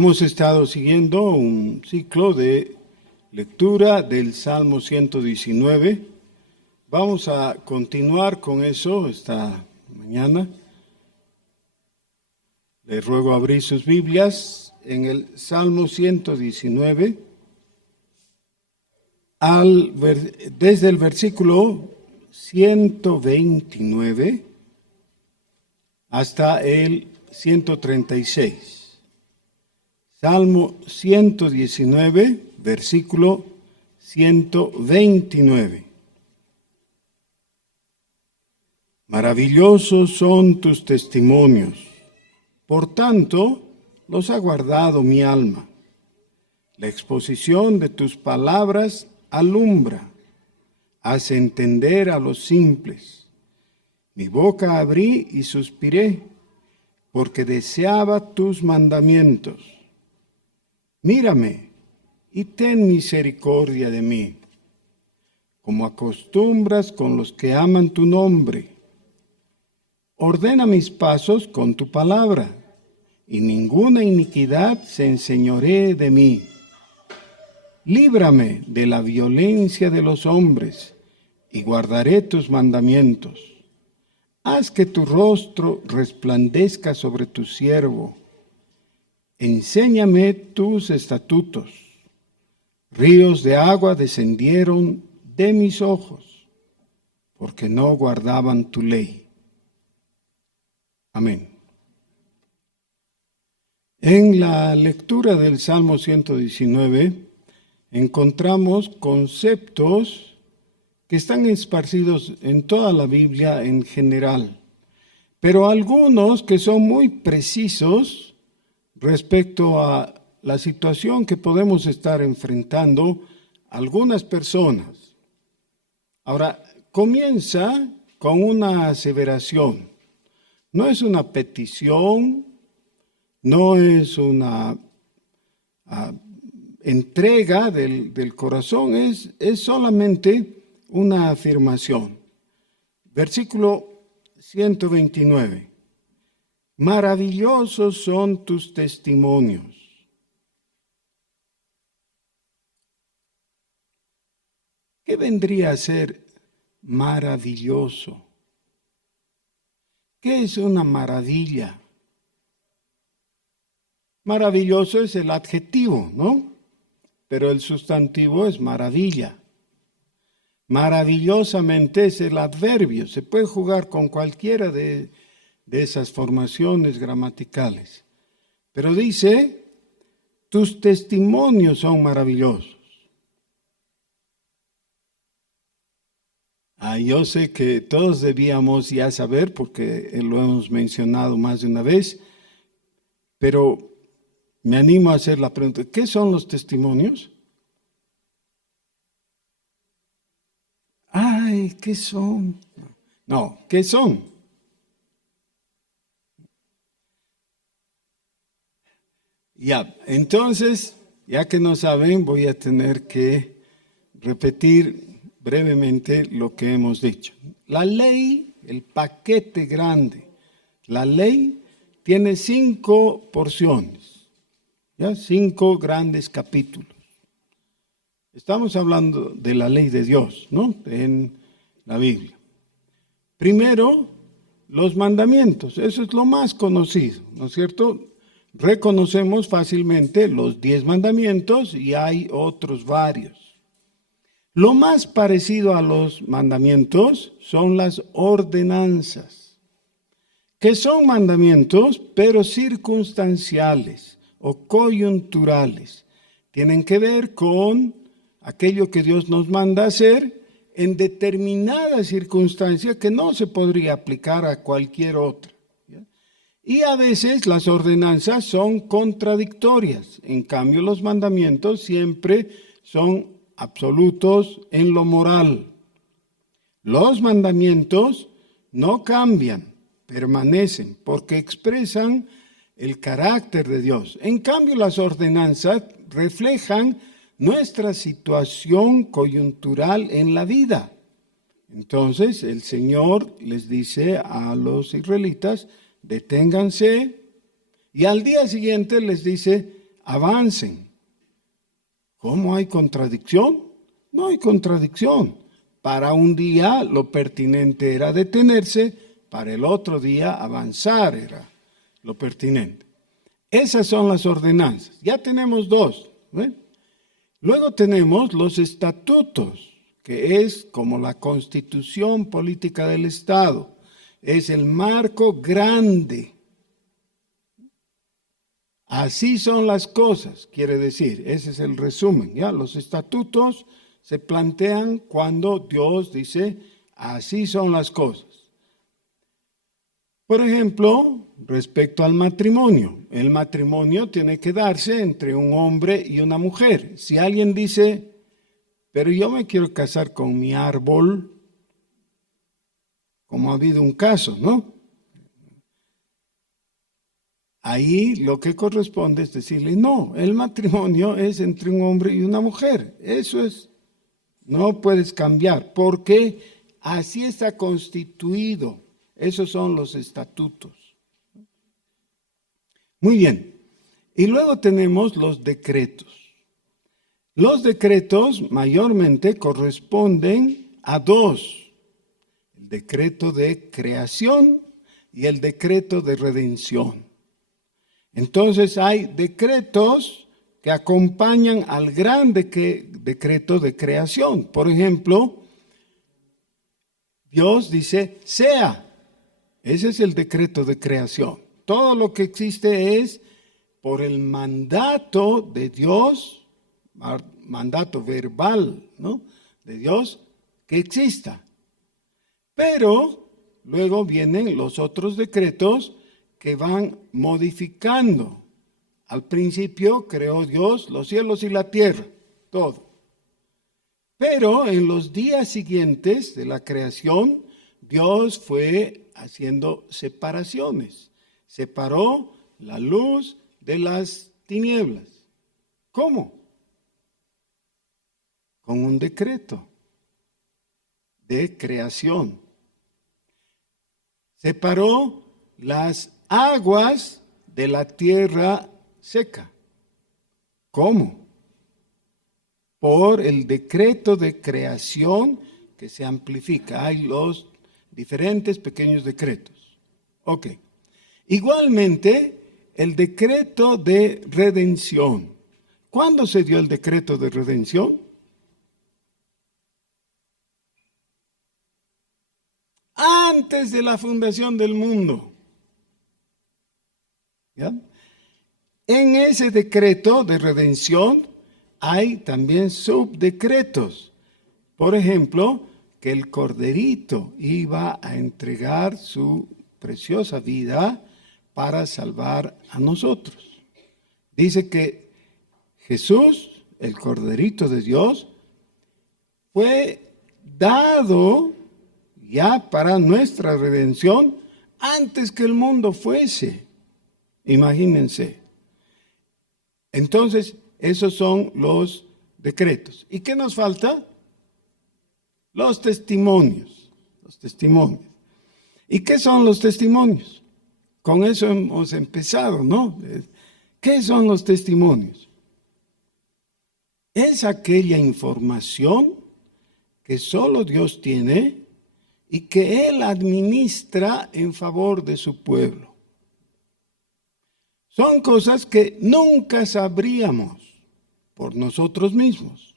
Hemos estado siguiendo un ciclo de lectura del Salmo 119. Vamos a continuar con eso esta mañana. Les ruego abrir sus Biblias en el Salmo 119, desde el versículo 129 hasta el 136. Salmo 119, versículo 129. Maravillosos son tus testimonios, por tanto los ha guardado mi alma. La exposición de tus palabras alumbra, hace entender a los simples. Mi boca abrí y suspiré, porque deseaba tus mandamientos. Mírame y ten misericordia de mí, como acostumbras con los que aman tu nombre. Ordena mis pasos con tu palabra, y ninguna iniquidad se enseñoree de mí. Líbrame de la violencia de los hombres, y guardaré tus mandamientos. Haz que tu rostro resplandezca sobre tu siervo. Enséñame tus estatutos. Ríos de agua descendieron de mis ojos, porque no guardaban tu ley. Amén. En la lectura del Salmo 119 encontramos conceptos que están esparcidos en toda la Biblia en general, pero algunos que son muy precisos respecto a la situación que podemos estar enfrentando algunas personas. Ahora, comienza con una aseveración. No es una petición, no es una entrega del corazón, es solamente una afirmación. Versículo 129. Maravillosos son tus testimonios. ¿Qué vendría a ser maravilloso? ¿Qué es una maravilla? Maravilloso es el adjetivo, ¿no? Pero el sustantivo es maravilla. Maravillosamente es el adverbio. Se puede jugar con cualquiera de esas formaciones gramaticales. Pero dice, tus testimonios son maravillosos. Yo sé que todos debíamos ya saber, porque lo hemos mencionado más de una vez, pero me animo a hacer la pregunta, ¿qué son los testimonios? ¿Qué son? No, ¿qué son? Ya, entonces, ya que no saben, voy a tener que repetir brevemente lo que hemos dicho. La ley, el paquete grande, la ley tiene 5 porciones, ¿ya? 5 grandes capítulos. Estamos hablando de la ley de Dios, ¿no? En la Biblia. Primero, los mandamientos, eso es lo más conocido, ¿no es cierto? Reconocemos fácilmente los 10 mandamientos y hay otros varios. Lo más parecido a los mandamientos son las ordenanzas, que son mandamientos pero circunstanciales o coyunturales. Tienen que ver con aquello que Dios nos manda hacer en determinada circunstancia que no se podría aplicar a cualquier otra. Y a veces las ordenanzas son contradictorias, en cambio los mandamientos siempre son absolutos en lo moral. Los mandamientos no cambian, permanecen, porque expresan el carácter de Dios. En cambio las ordenanzas reflejan nuestra situación coyuntural en la vida. Entonces el Señor les dice a los israelitas, deténganse, y al día siguiente les dice, avancen. ¿Cómo hay contradicción? No hay contradicción. Para un día lo pertinente era detenerse, para el otro día avanzar era lo pertinente. Esas son las ordenanzas. Ya tenemos dos. ¿Ven? Luego tenemos los estatutos, que es como la constitución política del Estado. Es el marco grande. Así son las cosas, quiere decir, ese es el resumen. ¿Ya? Los estatutos se plantean cuando Dios dice, así son las cosas. Por ejemplo, respecto al matrimonio, el matrimonio tiene que darse entre un hombre y una mujer. Si alguien dice, pero yo me quiero casar con mi árbol, como ha habido un caso, ¿no? Ahí lo que corresponde es decirle, no, el matrimonio es entre un hombre y una mujer. Eso es, no puedes cambiar, porque así está constituido. Esos son los estatutos. Muy bien. Y luego tenemos los decretos. Los decretos mayormente corresponden a dos. El decreto de creación y el decreto de redención. Entonces hay decretos que acompañan al gran decreto de creación. Por ejemplo, Dios dice, sea. Ese es el decreto de creación. Todo lo que existe es por el mandato de Dios, mandato verbal, ¿no? De Dios, que exista. Pero luego vienen los otros decretos que van modificando. Al principio creó Dios los cielos y la tierra, todo. Pero en los días siguientes de la creación, Dios fue haciendo separaciones. Separó la luz de las tinieblas. ¿Cómo? Con un decreto de creación. Separó las aguas de la tierra seca. ¿Cómo? Por el decreto de creación que se amplifica. Hay los diferentes pequeños decretos. Ok. Igualmente, el decreto de redención. ¿Cuándo se dio el decreto de redención? Antes de la fundación del mundo. ¿Ya? En ese decreto de redención hay también subdecretos. Por ejemplo, que el corderito iba a entregar su preciosa vida para salvar a nosotros. Dice que Jesús, el corderito de Dios, fue dado ya para nuestra redención antes que el mundo fuese. Imagínense. Entonces, esos son los decretos. ¿Y qué nos falta? Los testimonios. Los testimonios. ¿Y qué son los testimonios? Con eso hemos empezado, ¿no? ¿Qué son los testimonios? Es aquella información que solo Dios tiene y que Él administra en favor de su pueblo. Son cosas que nunca sabríamos por nosotros mismos,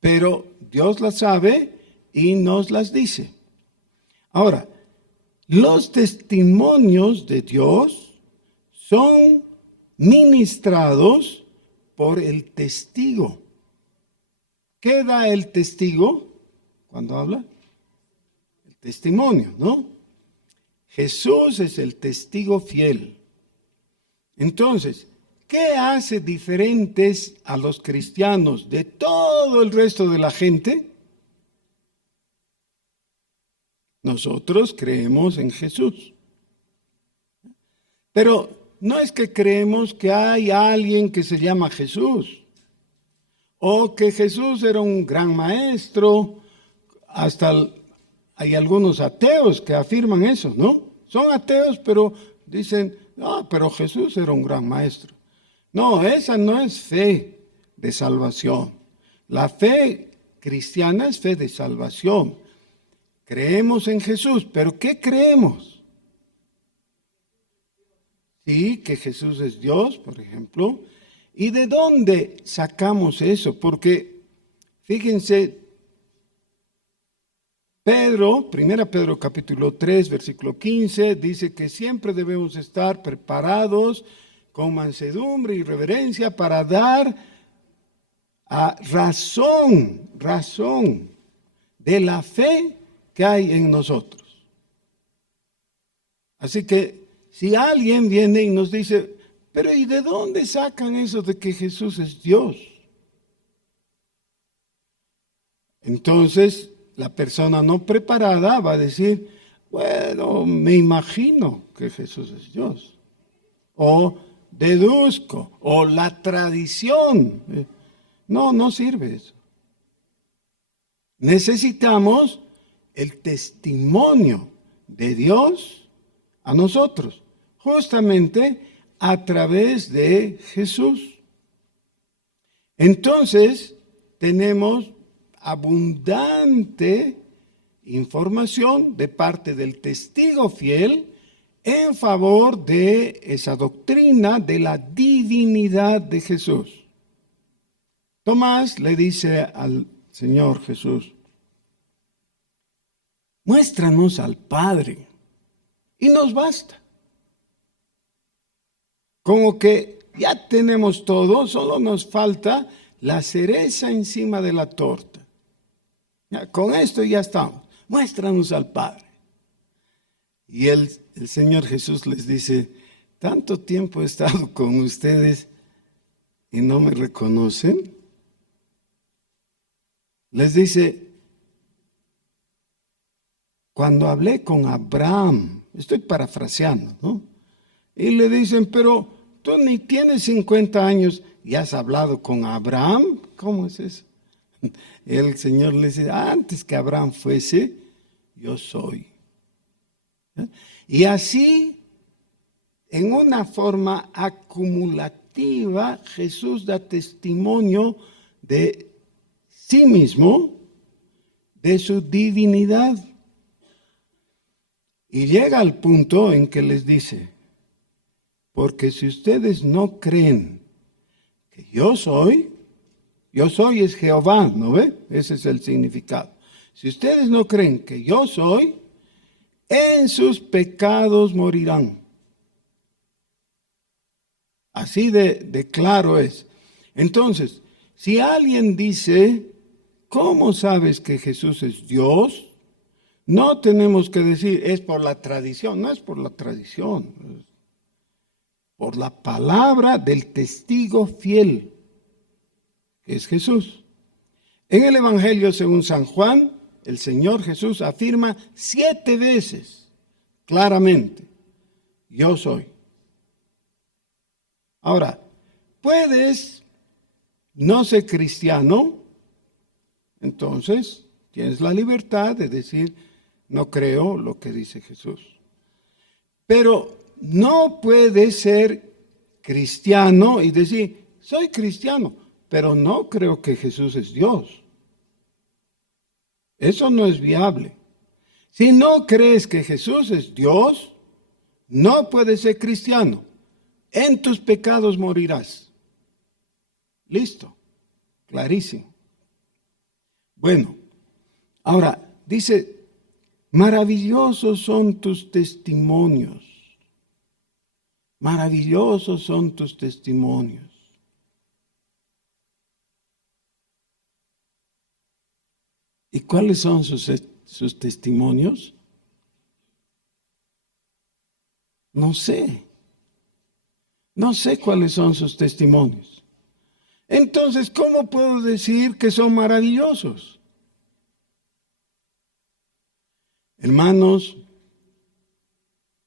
pero Dios las sabe y nos las dice. Ahora, los testimonios de Dios son ministrados por el testigo. ¿Qué da el testigo cuando habla? El testimonio, ¿no? Jesús es el testigo fiel. Entonces, ¿qué hace diferentes a los cristianos de todo el resto de la gente? Nosotros creemos en Jesús. Pero no es que creemos que hay alguien que se llama Jesús, o que Jesús era un gran maestro. Hasta hay algunos ateos que afirman eso, ¿no? Son ateos, pero dicen, no, pero Jesús era un gran maestro. No, esa no es fe de salvación. La fe cristiana es fe de salvación. Creemos en Jesús, pero ¿qué creemos? Sí, que Jesús es Dios, por ejemplo. ¿Y de dónde sacamos eso? Porque, fíjense, Pedro, 1 Pedro capítulo 3, versículo 15, dice que siempre debemos estar preparados con mansedumbre y reverencia para dar a razón de la fe que hay en nosotros. Así que si alguien viene y nos dice, pero ¿y de dónde sacan eso de que Jesús es Dios? Entonces, la persona no preparada va a decir, bueno, me imagino que Jesús es Dios. O deduzco, o la tradición. No, no sirve eso. Necesitamos el testimonio de Dios a nosotros, justamente a través de Jesús. Entonces, tenemos abundante información de parte del testigo fiel en favor de esa doctrina de la divinidad de Jesús. Tomás le dice al Señor Jesús, muéstranos al Padre y nos basta. Como que ya tenemos todo, solo nos falta la cereza encima de la torta. Ya, con esto ya estamos. Muéstranos al Padre. Y el Señor Jesús les dice, tanto tiempo he estado con ustedes y no me reconocen. Les dice, cuando hablé con Abraham, estoy parafraseando, ¿no? Y le dicen, pero tú ni tienes 50 años y has hablado con Abraham. ¿Cómo es eso? El Señor le dice, antes que Abraham fuese, yo soy. Y así, en una forma acumulativa, Jesús da testimonio de sí mismo, de su divinidad. Y llega al punto en que les dice, porque si ustedes no creen que yo soy es Jehová, ¿no ve? Ese es el significado. Si ustedes no creen que yo soy, en sus pecados morirán. Así de claro es. Entonces, si alguien dice, ¿cómo sabes que Jesús es Dios? No tenemos que decir, es por la tradición. No es por la tradición. Por la palabra del testigo fiel, que es Jesús. En el Evangelio según San Juan, el Señor Jesús afirma 7 veces claramente, yo soy. Ahora, puedes no ser cristiano, entonces tienes la libertad de decir, no creo lo que dice Jesús. Pero no puedes ser cristiano y decir, soy cristiano, pero no creo que Jesús es Dios. Eso no es viable. Si no crees que Jesús es Dios, no puedes ser cristiano. En tus pecados morirás. Listo, clarísimo. Bueno, ahora dice, maravillosos son tus testimonios. Maravillosos son tus testimonios. ¿Y cuáles son sus testimonios? No sé. No sé cuáles son sus testimonios. Entonces, ¿cómo puedo decir que son maravillosos? Hermanos,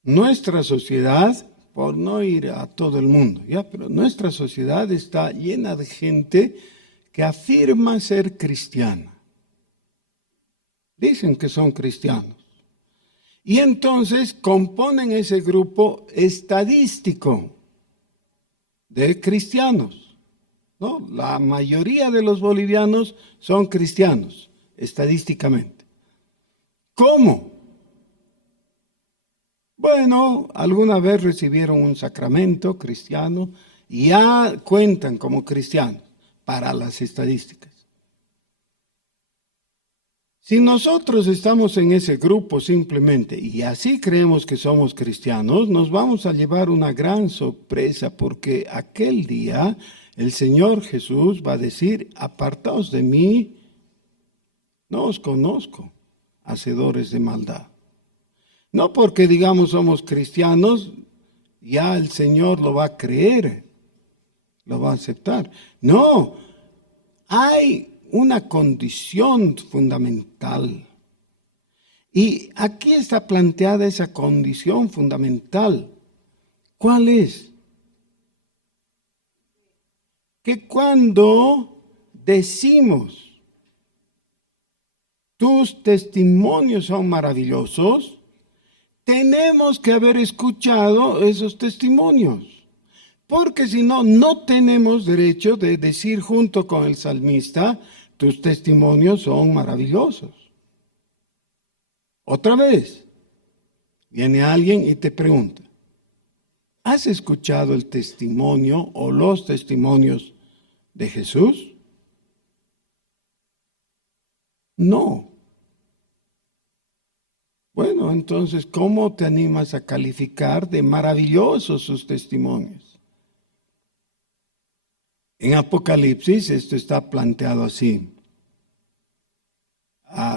nuestra sociedad, por no ir a todo el mundo, pero nuestra sociedad está llena de gente que afirma ser cristiana. Dicen que son cristianos. Y entonces componen ese grupo estadístico de cristianos, ¿no? La mayoría de los bolivianos son cristianos, estadísticamente. ¿Cómo? Bueno, alguna vez recibieron un sacramento cristiano y ya cuentan como cristianos para las estadísticas. Si nosotros estamos en ese grupo simplemente y así creemos que somos cristianos, nos vamos a llevar una gran sorpresa porque aquel día el Señor Jesús va a decir, apartaos de mí, no os conozco, hacedores de maldad. No porque digamos somos cristianos, ya el Señor lo va a creer, lo va a aceptar. No, hay una condición fundamental. Y aquí está planteada esa condición fundamental. ¿Cuál es? Que cuando decimos, tus testimonios son maravillosos, tenemos que haber escuchado esos testimonios. Porque si no, no tenemos derecho de decir junto con el salmista, tus testimonios son maravillosos. Otra vez, viene alguien y te pregunta, ¿has escuchado el testimonio o los testimonios de Jesús? No. Bueno, entonces, ¿cómo te animas a calificar de maravillosos sus testimonios? En Apocalipsis esto está planteado así,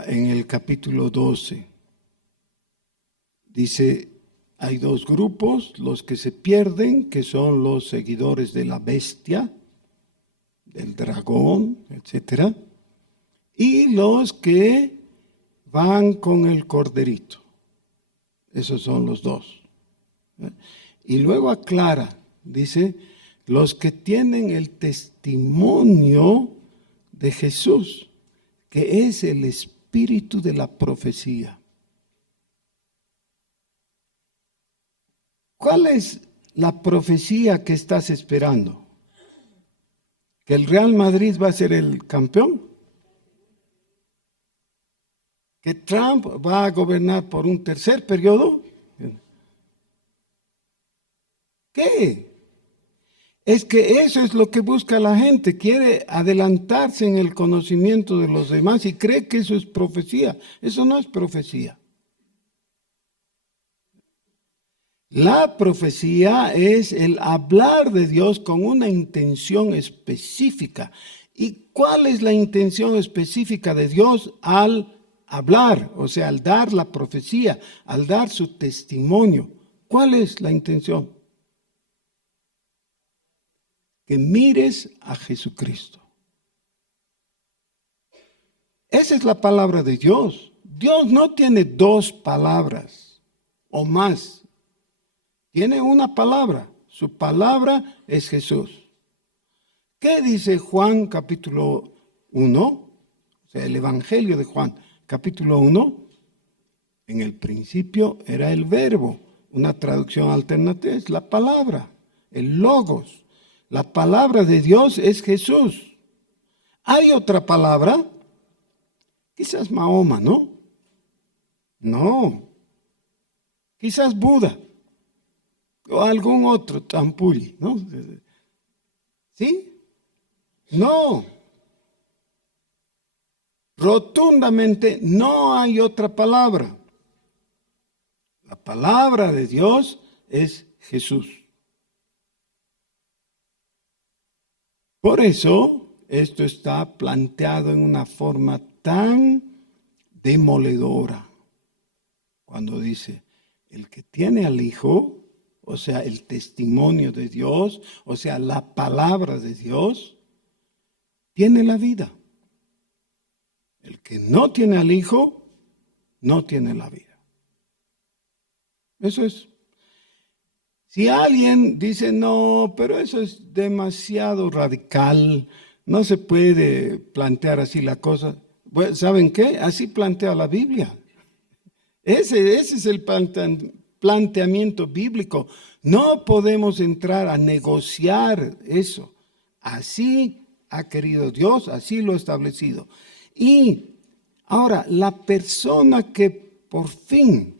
en el capítulo 12. Dice, hay dos grupos, los que se pierden, que son los seguidores de la bestia, del dragón, etc. Y los que van con el corderito. Esos son los dos. Y luego aclara, dice, los que tienen el testimonio de Jesús, que es el espíritu de la profecía. ¿Cuál es la profecía que estás esperando? ¿Que el Real Madrid va a ser el campeón? ¿Que Trump va a gobernar por un tercer periodo? ¿Qué? Es que eso es lo que busca la gente, quiere adelantarse en el conocimiento de los demás y cree que eso es profecía. Eso no es profecía. La profecía es el hablar de Dios con una intención específica. ¿Y cuál es la intención específica de Dios al hablar? O sea, al dar la profecía, al dar su testimonio. ¿Cuál es la intención? Que mires a Jesucristo. Esa es la palabra de Dios. Dios no tiene dos palabras o más. Tiene una palabra. Su palabra es Jesús. ¿Qué dice Juan capítulo 1? O sea, el Evangelio de Juan capítulo 1. En el principio era el verbo. Una traducción alternativa es la palabra, el logos. La palabra de Dios es Jesús. ¿Hay otra palabra? Quizás Mahoma, ¿no? No. Quizás Buda. O algún otro Tampulli, ¿no? ¿Sí? No. Rotundamente no hay otra palabra. La palabra de Dios es Jesús. Por eso, esto está planteado en una forma tan demoledora. Cuando dice, el que tiene al Hijo, o sea, el testimonio de Dios, o sea, la palabra de Dios, tiene la vida. El que no tiene al Hijo, no tiene la vida. Eso es. Si alguien dice, no, pero eso es demasiado radical, no se puede plantear así la cosa. Bueno, ¿saben qué? Así plantea la Biblia. Ese es el planteamiento bíblico. No podemos entrar a negociar eso. Así ha querido Dios, así lo ha establecido. Y ahora, la persona que por fin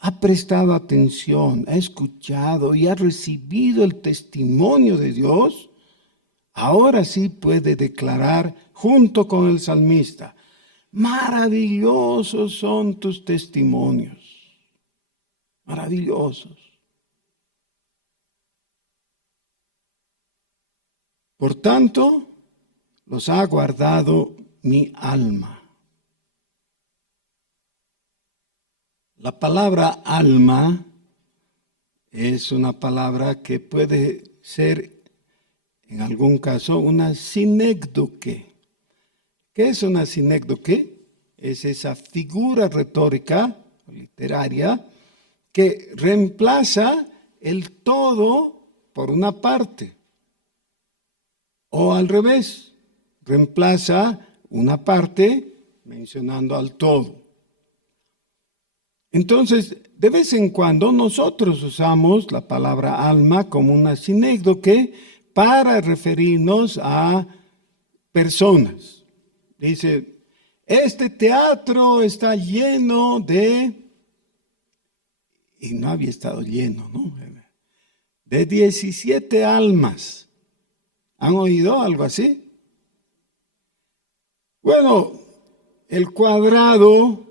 ha prestado atención, ha escuchado y ha recibido el testimonio de Dios, ahora sí puede declarar junto con el salmista: maravillosos son tus testimonios, maravillosos. Por tanto, los ha guardado mi alma. La palabra alma es una palabra que puede ser, en algún caso, una sinécdoque. ¿Qué es una sinécdoque? Es esa figura retórica, literaria, que reemplaza el todo por una parte. O al revés, reemplaza una parte mencionando al todo. Entonces, de vez en cuando nosotros usamos la palabra alma como una sinécdoque para referirnos a personas. Dice, este teatro está lleno de, y no había estado lleno, ¿no? De 17 almas. ¿Han oído algo así? Bueno, el cuadrado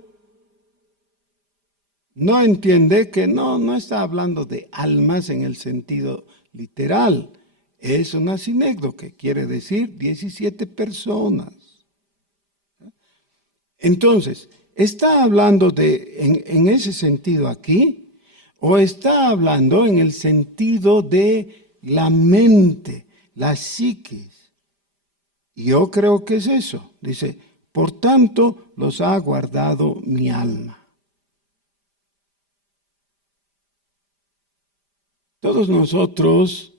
no entiende que no está hablando de almas en el sentido literal. Es una sinécdoque, quiere decir 17 personas. Entonces, ¿está hablando en ese sentido aquí? ¿O está hablando en el sentido de la mente, la psiquis? Yo creo que es eso. Dice, por tanto, los ha guardado mi alma. Todos nosotros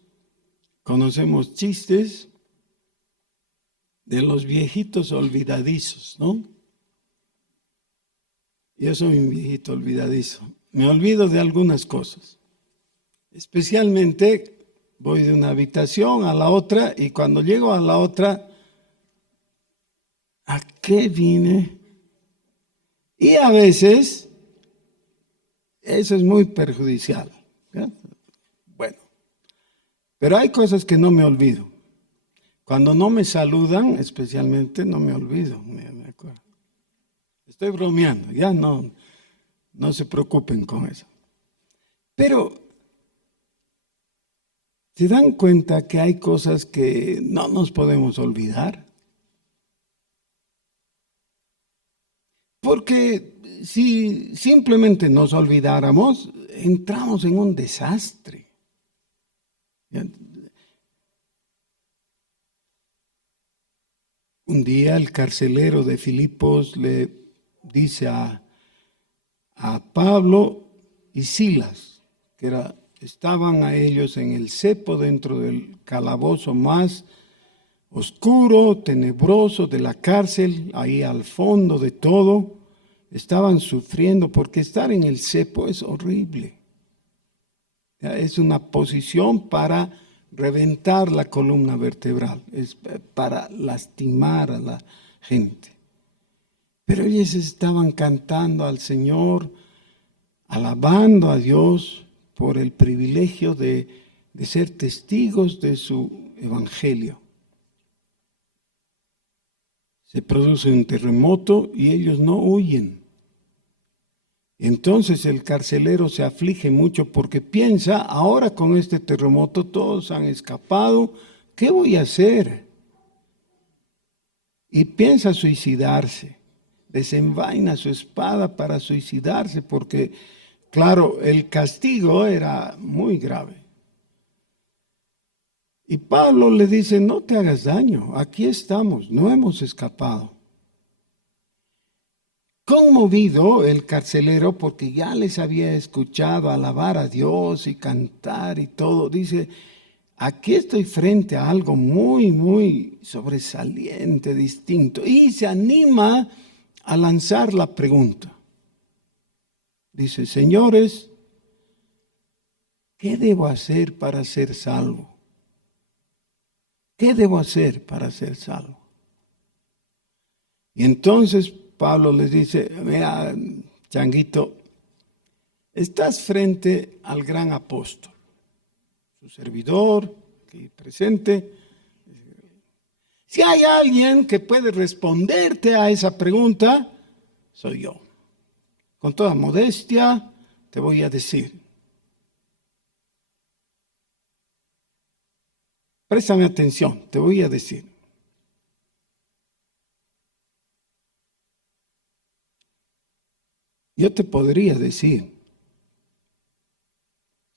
conocemos chistes de los viejitos olvidadizos, ¿no? Yo soy un viejito olvidadizo. Me olvido de algunas cosas. Especialmente voy de una habitación a la otra y cuando llego a la otra, ¿a qué vine? Y a veces eso es muy perjudicial. ¿Ya? Bueno, pero hay cosas que no me olvido. Cuando no me saludan, especialmente, no me olvido. Me acuerdo. Estoy bromeando, ya no se preocupen con eso. Pero, ¿se dan cuenta que hay cosas que no nos podemos olvidar? Porque si simplemente nos olvidáramos, entramos en un desastre. Un día el carcelero de Filipos le dice a Pablo y Silas, que estaban a ellos en el cepo dentro del calabozo más oscuro, tenebroso de la cárcel, ahí al fondo de todo, estaban sufriendo porque estar en el cepo es horrible. Es una posición para reventar la columna vertebral, es para lastimar a la gente. Pero ellos estaban cantando al Señor, alabando a Dios por el privilegio de ser testigos de su evangelio. Se produce un terremoto y ellos no huyen. Entonces el carcelero se aflige mucho porque piensa, ahora con este terremoto todos han escapado, ¿qué voy a hacer? Y piensa suicidarse, desenvaina su espada para suicidarse porque, claro, el castigo era muy grave. Y Pablo le dice, no te hagas daño, aquí estamos, no hemos escapado. Conmovido el carcelero, porque ya les había escuchado alabar a Dios y cantar y todo, dice, aquí estoy frente a algo muy, muy sobresaliente, distinto. Y se anima a lanzar la pregunta. Dice, señores, ¿qué debo hacer para ser salvo? ¿Qué debo hacer para ser salvo? Y entonces Pablo les dice, mira, changuito, estás frente al gran apóstol, su servidor, aquí presente. Si hay alguien que puede responderte a esa pregunta, soy yo. Con toda modestia te voy a decir. Préstame atención, te voy a decir. Yo te podría decir,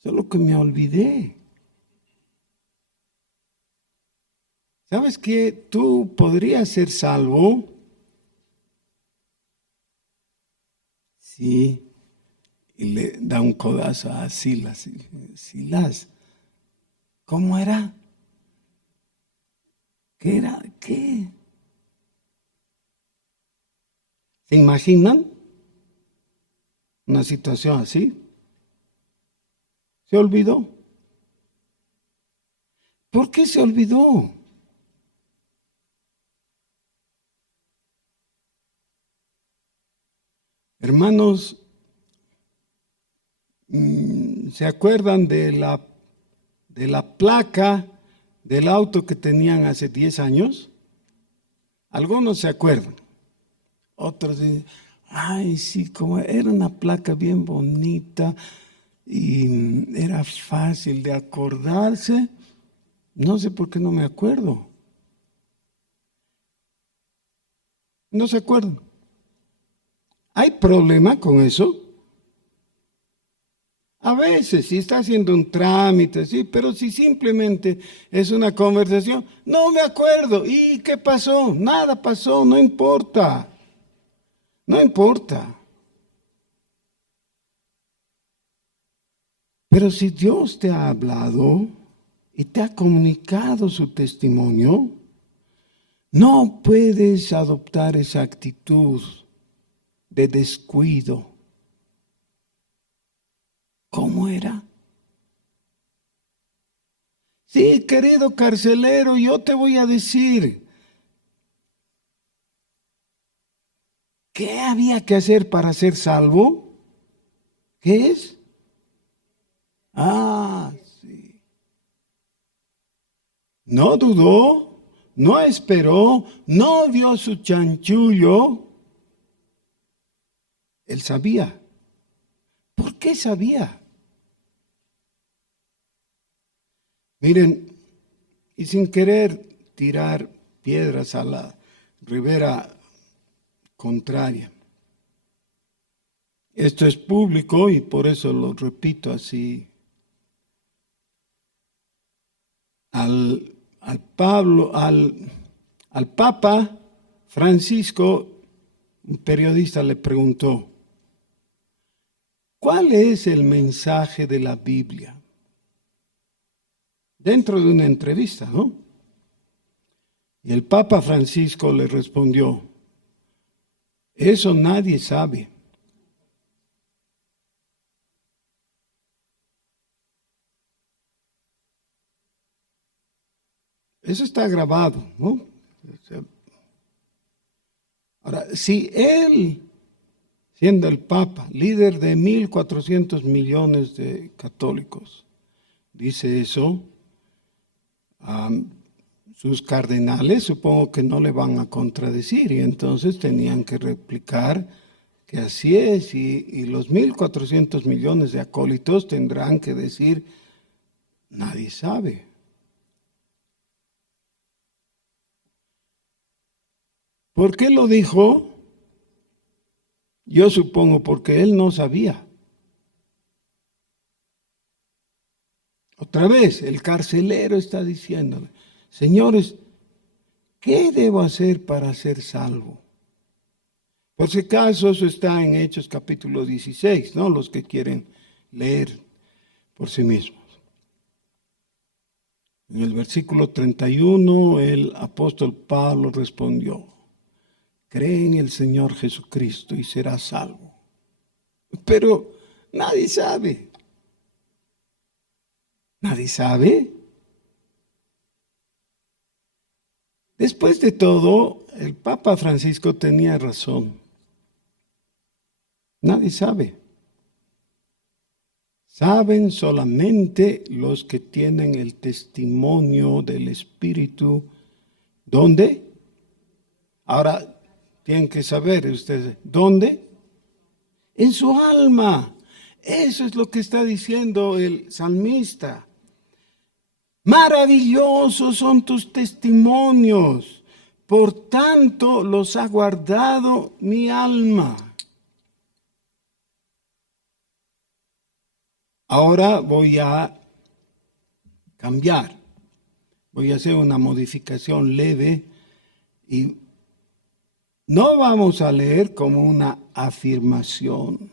solo que me olvidé. ¿Sabes qué? Tú podrías ser salvo si y le da un codazo a Silas. Silas, ¿cómo era? ¿Qué era? ¿Qué? ¿Se imaginan una situación así? ¿Se olvidó? ¿Por qué se olvidó? Hermanos, ¿se acuerdan de la placa del auto que tenían hace 10 años? Algunos se acuerdan. Otros dicen, ay, sí, como era una placa bien bonita y era fácil de acordarse. No sé por qué no me acuerdo. No se acuerdan. ¿Hay problema con eso? A veces, si está haciendo un trámite, sí, pero si simplemente es una conversación, no me acuerdo. ¿Y qué pasó? Nada pasó, no importa. No importa. Pero si Dios te ha hablado y te ha comunicado su testimonio, no puedes adoptar esa actitud de descuido. ¿Cómo era? Sí, querido carcelero, yo te voy a decir, ¿qué había que hacer para ser salvo? ¿Qué es? Ah, sí. No dudó, no esperó, no vio su chanchullo. Él sabía. ¿Por qué sabía? Miren, y sin querer tirar piedras a la ribera contraria. Esto es público y por eso lo repito así. Al Papa Francisco, un periodista le preguntó, ¿cuál es el mensaje de la Biblia? Dentro de una entrevista, ¿no? Y el Papa Francisco le respondió, eso nadie sabe. Eso está grabado, ¿no? Ahora, si él, siendo el Papa, líder de 1.400 millones de católicos, dice eso, sus cardenales supongo que no le van a contradecir y entonces tenían que replicar que así es y los 1.400 millones de acólitos tendrán que decir, nadie sabe. ¿Por qué lo dijo? Yo supongo porque él no sabía. Otra vez, el carcelero está diciéndole, señores, ¿qué debo hacer para ser salvo? Por si acaso eso está en Hechos capítulo 16, ¿no? Los que quieren leer por sí mismos. En el versículo 31, el apóstol Pablo respondió, cree en el Señor Jesucristo y serás salvo. Pero nadie sabe. Nadie sabe. Después de todo, el Papa Francisco tenía razón. Nadie sabe. Saben solamente los que tienen el testimonio del Espíritu. ¿Dónde? Ahora tienen que saber ustedes, ¿dónde? En su alma. Eso es lo que está diciendo el salmista. Maravillosos son tus testimonios, por tanto los ha guardado mi alma. Ahora voy a cambiar, voy a hacer una modificación leve y no vamos a leer como una afirmación,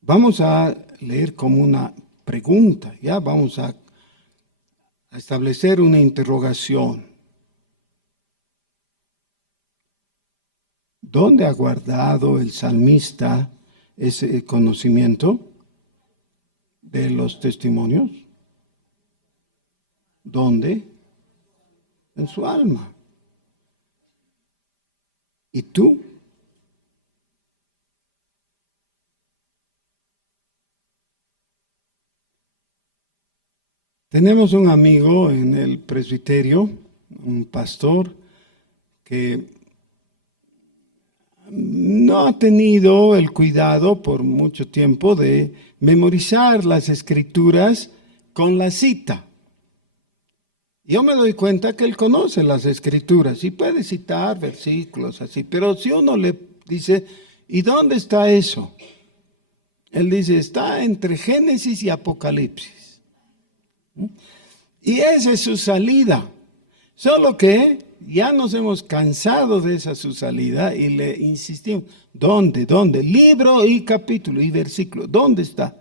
vamos a leer como una pregunta, ya vamos a establecer una interrogación. ¿Dónde ha guardado el salmista ese conocimiento de los testimonios? ¿Dónde? En su alma. ¿Y tú? Tenemos un amigo en el presbiterio, un pastor, que no ha tenido el cuidado por mucho tiempo de memorizar las escrituras con la cita. Yo me doy cuenta que él conoce las escrituras y puede citar versículos así, pero si uno le dice, ¿y dónde está eso? Él dice, está entre Génesis y Apocalipsis. Y esa es su salida. Solo que ya nos hemos cansado de esa su salida y le insistimos, ¿dónde? ¿Dónde? Libro y capítulo y versículo, ¿dónde está?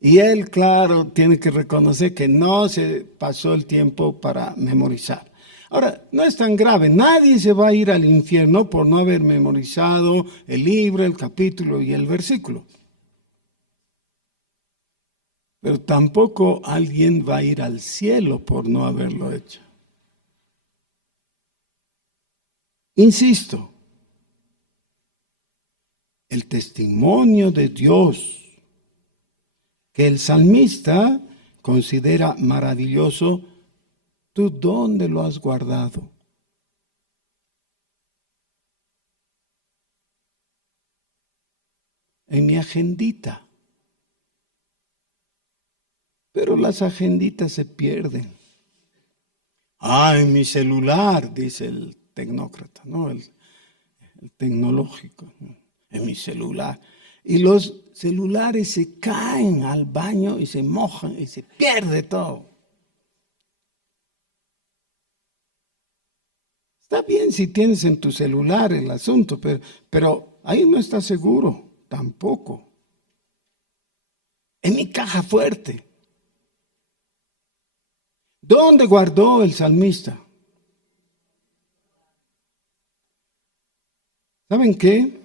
Y él, claro, tiene que reconocer que no se pasó el tiempo para memorizar. Ahora, no es tan grave, nadie se va a ir al infierno por no haber memorizado el libro, el capítulo y el versículo. Pero tampoco alguien va a ir al cielo por no haberlo hecho. Insisto, el testimonio de Dios que el salmista considera maravilloso, ¿tú dónde lo has guardado? En mi agendita. Pero las agenditas se pierden. En mi celular, dice el tecnócrata, ¿no? El tecnológico, ¿no? En mi celular. Y los celulares se caen al baño y se mojan y se pierde todo. Está bien si tienes en tu celular el asunto, pero ahí no está seguro, tampoco. En mi caja fuerte. ¿Dónde guardó el salmista? ¿Saben qué?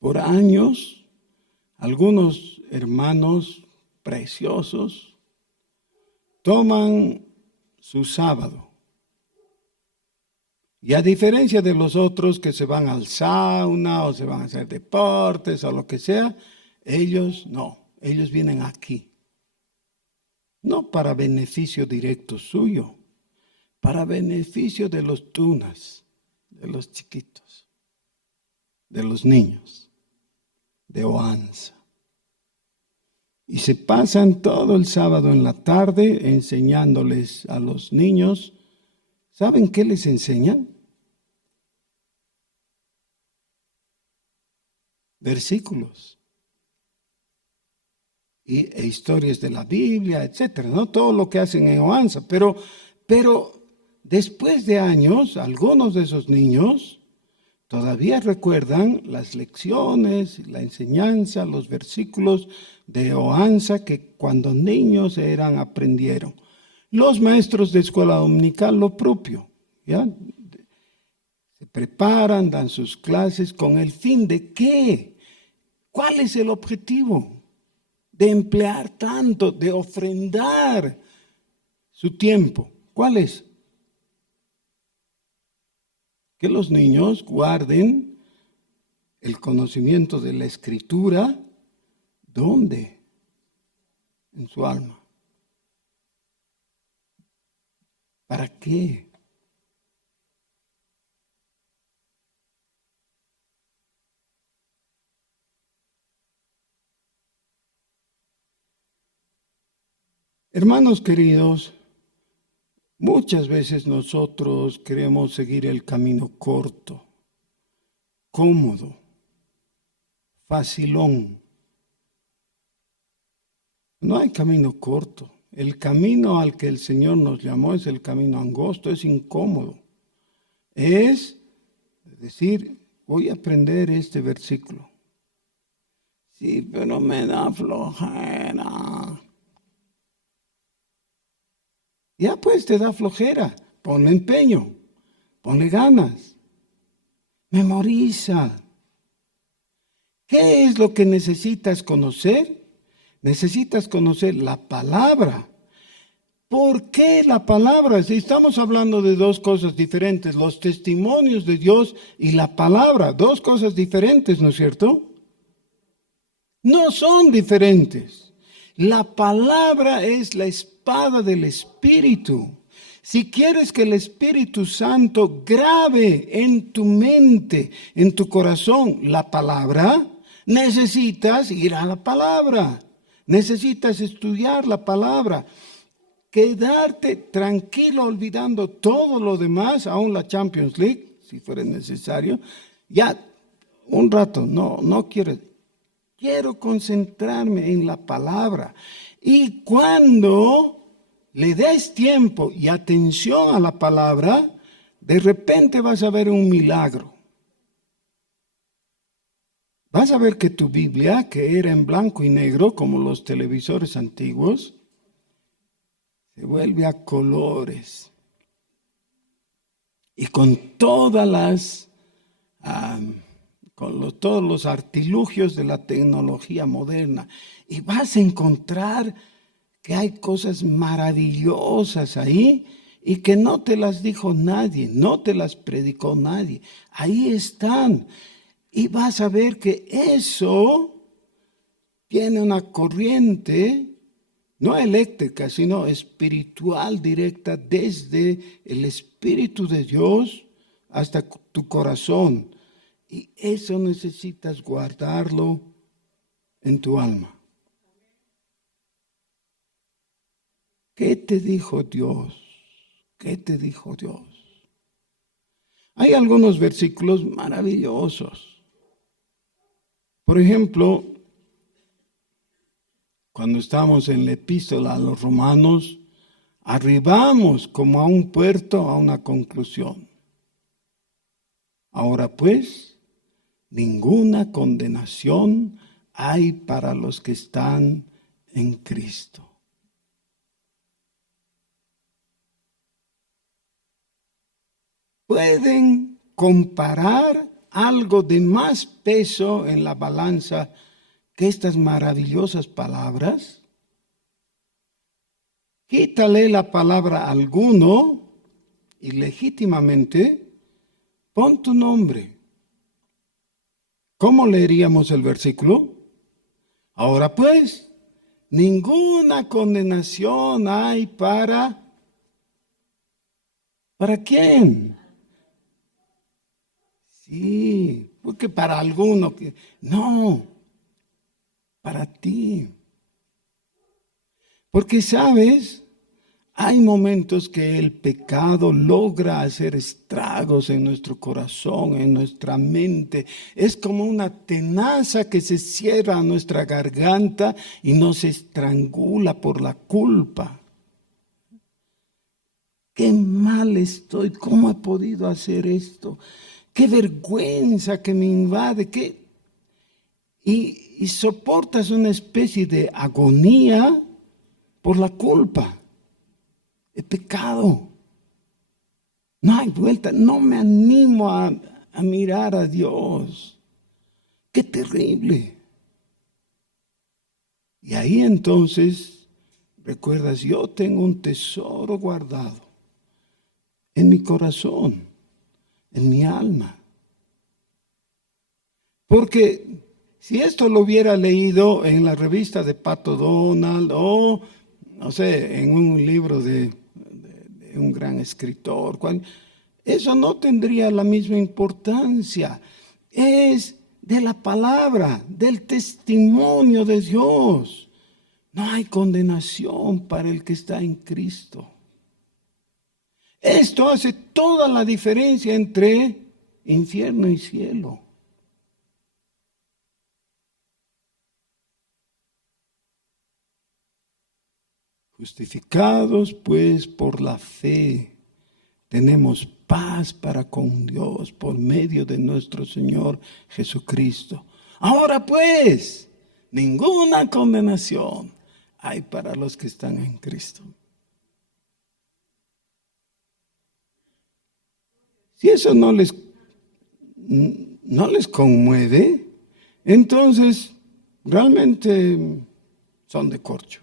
Por años, algunos hermanos preciosos toman su sábado. Y a diferencia de los otros que se van al sauna o se van a hacer deportes o lo que sea, ellos no, ellos vienen aquí. No para beneficio directo suyo, para beneficio de los tunas, de los chiquitos, de los niños, de Oanza. Y se pasan todo el sábado en la tarde enseñándoles a los niños. ¿Saben qué les enseñan? Versículos. E historias de la Biblia, etcétera, ¿no? Todo lo que hacen en Oanza. Pero después de años, algunos de esos niños todavía recuerdan las lecciones, la enseñanza, los versículos de Oanza que cuando niños aprendieron. Los maestros de escuela dominical lo propio, ¿ya? Se preparan, dan sus clases con el fin de ¿qué? ¿Cuál es el objetivo? de emplear tanto, de ofrendar su tiempo? ¿Cuál es? Que los niños guarden el conocimiento de la Escritura. ¿Dónde? En su alma. ¿Para qué? Hermanos queridos, muchas veces nosotros queremos seguir el camino corto, cómodo, facilón. No hay camino corto. El camino al que el Señor nos llamó es el camino angosto, es incómodo. Es decir, voy a aprender este versículo. Sí, pero me da flojera. Ya pues te da flojera, ponle empeño, ponle ganas, memoriza. ¿Qué es lo que necesitas conocer? Necesitas conocer la palabra. ¿Por qué la palabra? Si estamos hablando de dos cosas diferentes, los testimonios de Dios y la palabra, dos cosas diferentes, ¿no es cierto? No son diferentes. La palabra es la espada del Espíritu. Si quieres que el Espíritu Santo grabe en tu mente, en tu corazón, la palabra, necesitas ir a la palabra. Necesitas estudiar la palabra. Quedarte tranquilo olvidando todo lo demás, aún la Champions League, si fuera necesario. Ya, un rato, no quiero. Quiero concentrarme en la palabra. Y cuando le des tiempo y atención a la palabra, de repente vas a ver un milagro. Vas a ver que tu Biblia, que era en blanco y negro, como los televisores antiguos, se vuelve a colores. Y con todas las... todos los artilugios de la tecnología moderna. Y vas a encontrar que hay cosas maravillosas ahí y que no te las dijo nadie, no te las predicó nadie. Ahí están. Y vas a ver que eso tiene una corriente, no eléctrica, sino espiritual directa desde el Espíritu de Dios hasta tu corazón. Y eso necesitas guardarlo en tu alma. ¿Qué te dijo Dios? ¿Qué te dijo Dios? Hay algunos versículos maravillosos. Por ejemplo, cuando estamos en la epístola a los Romanos, arribamos como a un puerto, a una conclusión. Ahora pues, ninguna condenación hay para los que están en Cristo. ¿Pueden comparar algo de más peso en la balanza que estas maravillosas palabras? Quítale la palabra alguno y legítimamente pon tu nombre. ¿Cómo leeríamos el versículo? Ahora pues, ninguna condenación hay ¿para quién? Sí, porque para alguno que no, para ti. Porque sabes, hay momentos que el pecado logra hacer estragos en nuestro corazón, en nuestra mente. Es como una tenaza que se cierra a nuestra garganta y nos estrangula por la culpa. Qué mal estoy, ¿cómo he podido hacer esto? Qué vergüenza que me invade, y soportas una especie de agonía por la culpa. He pecado. No hay vuelta, no me animo a mirar a Dios. Qué terrible. Y ahí entonces recuerdas, yo tengo un tesoro guardado en mi corazón, en mi alma. Porque si esto lo hubiera leído en la revista de Pato Donald o, no sé, en un libro de un gran escritor, eso no tendría la misma importancia. Es de la palabra, del testimonio de Dios. No hay condenación para el que está en Cristo. Esto hace toda la diferencia entre infierno y cielo. Justificados pues por la fe, tenemos paz para con Dios por medio de nuestro Señor Jesucristo. Ahora pues, ninguna condenación hay para los que están en Cristo. Si eso no les conmueve, entonces realmente son de corcho.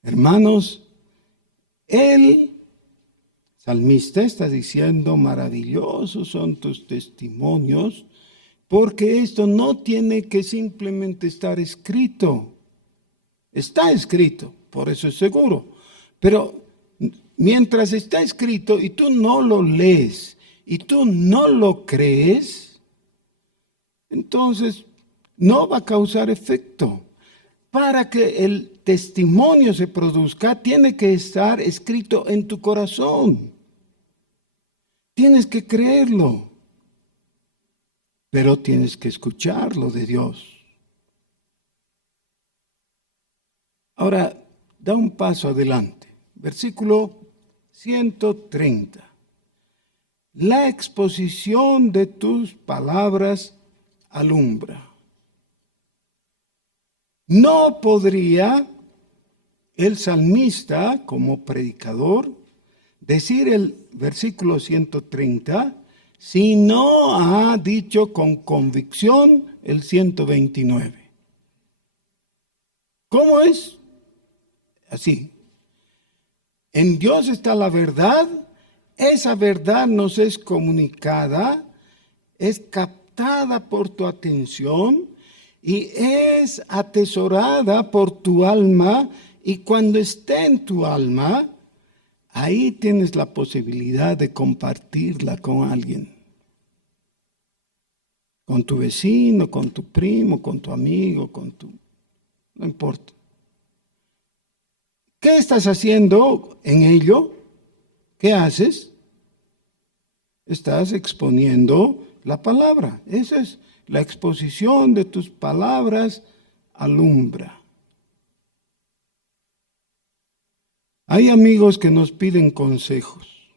Hermanos, el salmista está diciendo, maravillosos son tus testimonios, porque esto no tiene que simplemente estar escrito. Está escrito, por eso es seguro. Pero mientras está escrito y tú no lo lees y tú no lo crees, entonces no va a causar efecto. Para que el testimonio se produzca, tiene que estar escrito en tu corazón. Tienes que creerlo, pero tienes que escucharlo de Dios. Ahora, da un paso adelante. Versículo 130. La exposición de tus palabras alumbra. No podría el salmista, como predicador, decir el versículo 130 si no ha dicho con convicción el 129. ¿Cómo es? Así. En Dios está la verdad, esa verdad nos es comunicada, es captada por tu atención y es atesorada por tu alma, y cuando esté en tu alma, ahí tienes la posibilidad de compartirla con alguien. Con tu vecino, con tu primo, con tu amigo, no importa. ¿Qué estás haciendo en ello? ¿Qué haces? Estás exponiendo la palabra. Esa es la exposición de tus palabras, alumbra. Hay amigos que nos piden consejos.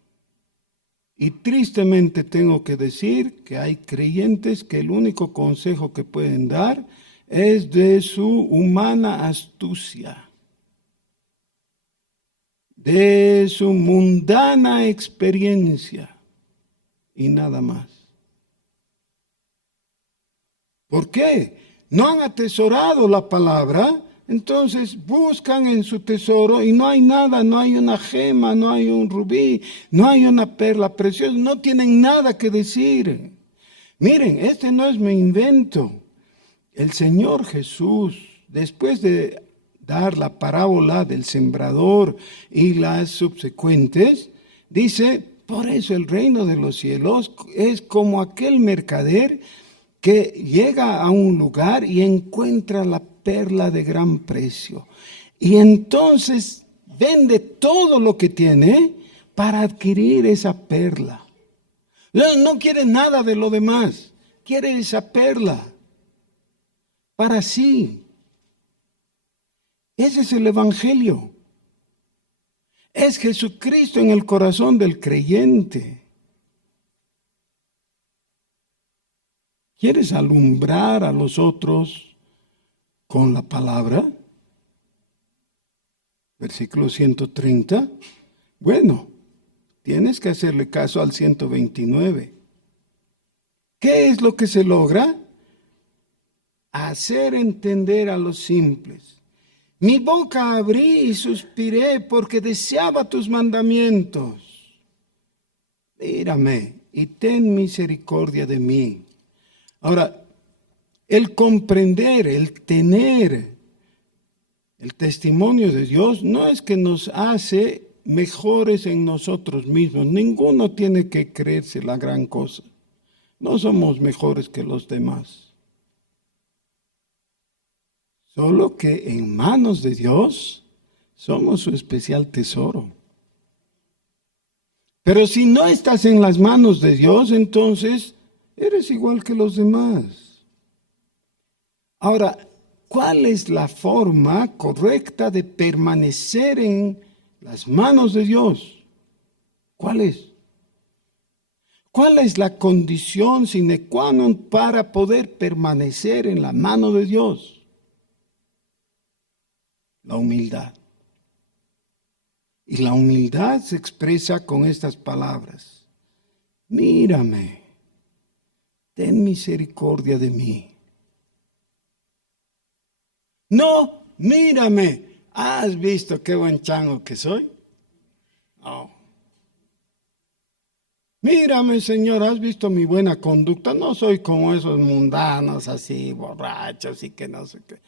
Y tristemente tengo que decir que hay creyentes que el único consejo que pueden dar es de su humana astucia, de su mundana experiencia y nada más. ¿Por qué? No han atesorado la palabra, entonces buscan en su tesoro y no hay nada, no hay una gema, no hay un rubí, no hay una perla preciosa, no tienen nada que decir. Miren, este no es mi invento. El Señor Jesús, después de dar la parábola del sembrador y las subsecuentes, dice, por eso el reino de los cielos es como aquel mercader que llega a un lugar y encuentra la perla de gran precio. Y entonces vende todo lo que tiene para adquirir esa perla. No quiere nada de lo demás, quiere esa perla para sí. Ese es el Evangelio. Es Jesucristo en el corazón del creyente. ¿Quieres alumbrar a los otros con la palabra? Versículo 130. Bueno, tienes que hacerle caso al 129. ¿Qué es lo que se logra? Hacer entender a los simples. Mi boca abrí y suspiré porque deseaba tus mandamientos. Mírame y ten misericordia de mí. Ahora, el comprender, el tener el testimonio de Dios no es que nos hace mejores en nosotros mismos. Ninguno tiene que creerse la gran cosa. No somos mejores que los demás. Solo que en manos de Dios somos su especial tesoro. Pero si no estás en las manos de Dios, entonces eres igual que los demás. Ahora, ¿cuál es la forma correcta de permanecer en las manos de Dios? ¿Cuál es? ¿Cuál es la condición sine qua non para poder permanecer en la mano de Dios? La humildad. Y la humildad se expresa con estas palabras. Mírame, ten misericordia de mí. No, mírame, ¿has visto qué buen chango que soy? No. Mírame, Señor, ¿has visto mi buena conducta? No soy como esos mundanos así, borrachos y que no sé qué.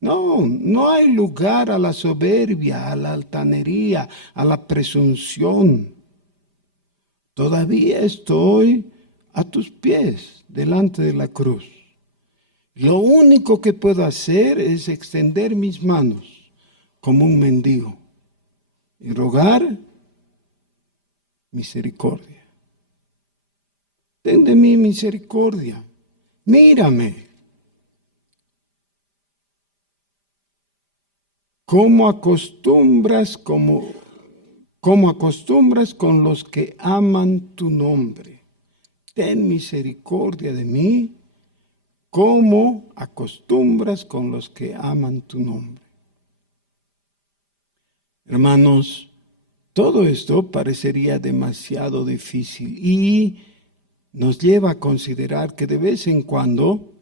No, no hay lugar a la soberbia, a la altanería, a la presunción. Todavía estoy a tus pies, delante de la cruz. Lo único que puedo hacer es extender mis manos como un mendigo y rogar misericordia. Ten de mí misericordia. Mírame. ¿Cómo acostumbras con los que aman tu nombre? Ten misericordia de mí, como acostumbras con los que aman tu nombre. Hermanos, todo esto parecería demasiado difícil y nos lleva a considerar que de vez en cuando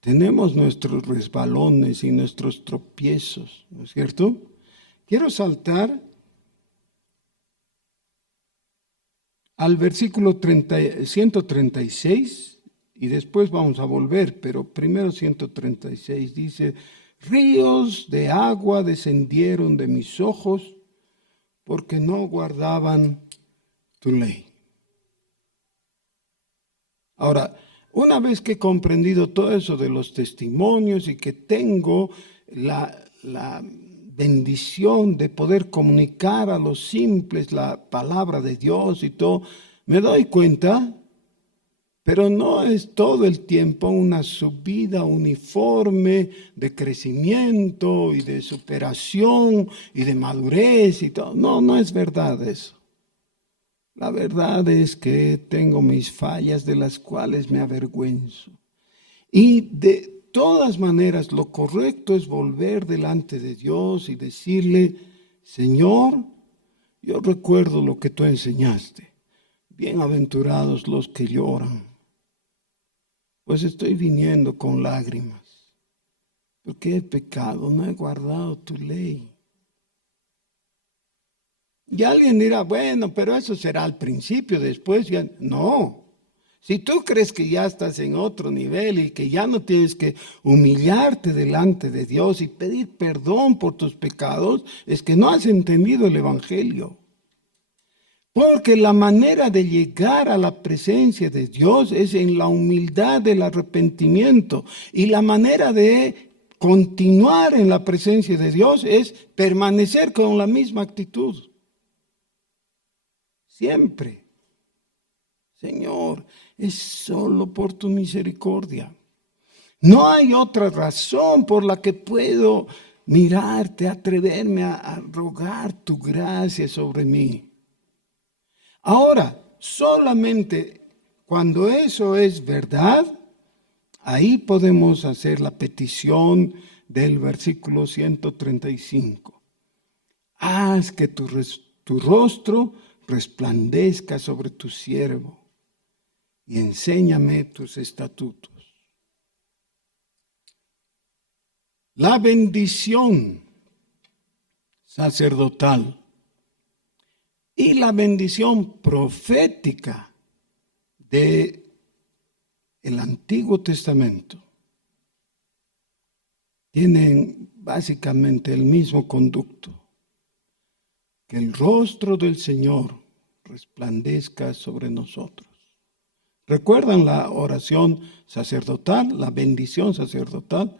tenemos nuestros resbalones y nuestros tropiezos, ¿no es cierto? Quiero saltar al versículo 136 y después vamos a volver, pero primero 136 dice, ríos de agua descendieron de mis ojos porque no guardaban tu ley. Ahora, una vez que he comprendido todo eso de los testimonios y que tengo la bendición de poder comunicar a los simples la palabra de Dios y todo, me doy cuenta, pero no es todo el tiempo una subida uniforme de crecimiento y de superación y de madurez y todo. No, no es verdad eso. La verdad es que tengo mis fallas de las cuales me avergüenzo. Y de todas maneras, lo correcto es volver delante de Dios y decirle, Señor, yo recuerdo lo que tú enseñaste. Bienaventurados los que lloran. Pues estoy viniendo con lágrimas, porque he pecado, no he guardado tu ley. Y alguien dirá, bueno, pero eso será al principio, después ya. No. Si tú crees que ya estás en otro nivel y que ya no tienes que humillarte delante de Dios y pedir perdón por tus pecados, es que no has entendido el Evangelio. Porque la manera de llegar a la presencia de Dios es en la humildad del arrepentimiento. Y la manera de continuar en la presencia de Dios es permanecer con la misma actitud. Siempre. Señor, es solo por tu misericordia. No hay otra razón por la que puedo mirarte, atreverme a rogar tu gracia sobre mí. Ahora, solamente cuando eso es verdad, ahí podemos hacer la petición del versículo 135. Haz que tu rostro resplandezca sobre tu siervo. y enséñame tus estatutos. La bendición sacerdotal y la bendición profética de el Antiguo Testamento tienen básicamente el mismo conducto: que el rostro del Señor resplandezca sobre nosotros. ¿Recuerdan la oración sacerdotal, la bendición sacerdotal?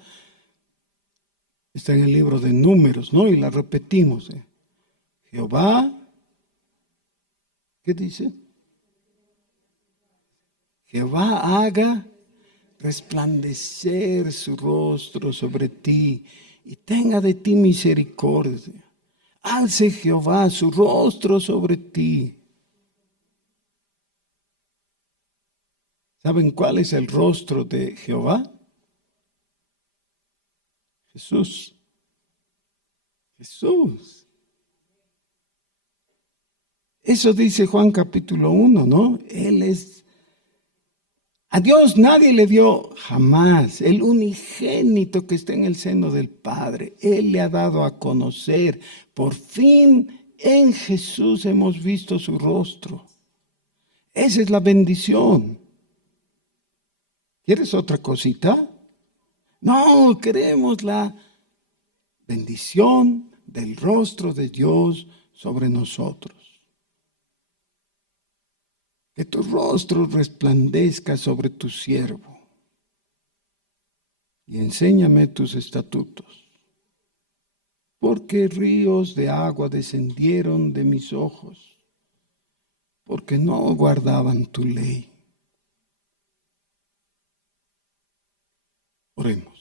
Está en el libro de Números, ¿no? Y la repetimos. Jehová, ¿qué dice? Jehová haga resplandecer su rostro sobre ti y tenga de ti misericordia. Alce Jehová su rostro sobre ti. ¿Saben cuál es el rostro de Jehová? Jesús. Jesús. Eso dice Juan capítulo 1, ¿no? A Dios nadie le vio jamás, el unigénito que está en el seno del Padre. Él le ha dado a conocer. Por fin en Jesús hemos visto su rostro. Esa es la bendición. ¿Quieres otra cosita? No, queremos la bendición del rostro de Dios sobre nosotros. Que tu rostro resplandezca sobre tu siervo y enséñame tus estatutos. Porque ríos de agua descendieron de mis ojos, porque no guardaban tu ley. Oremos.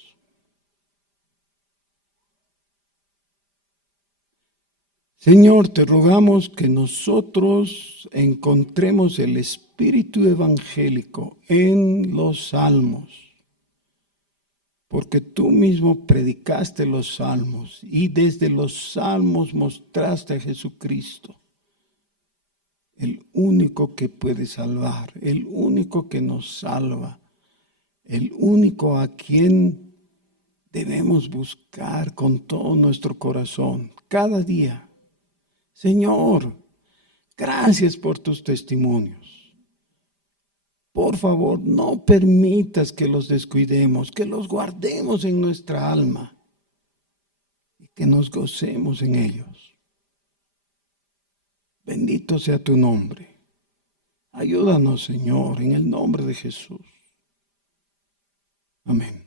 Señor, te rogamos que nosotros encontremos el espíritu evangélico en los salmos, porque tú mismo predicaste los salmos y desde los salmos mostraste a Jesucristo, el único que puede salvar, el único que nos salva, el único a quien debemos buscar con todo nuestro corazón, cada día. Señor, gracias por tus testimonios. Por favor, no permitas que los descuidemos, que los guardemos en nuestra alma y que nos gocemos en ellos. Bendito sea tu nombre. Ayúdanos, Señor, en el nombre de Jesús. Amén.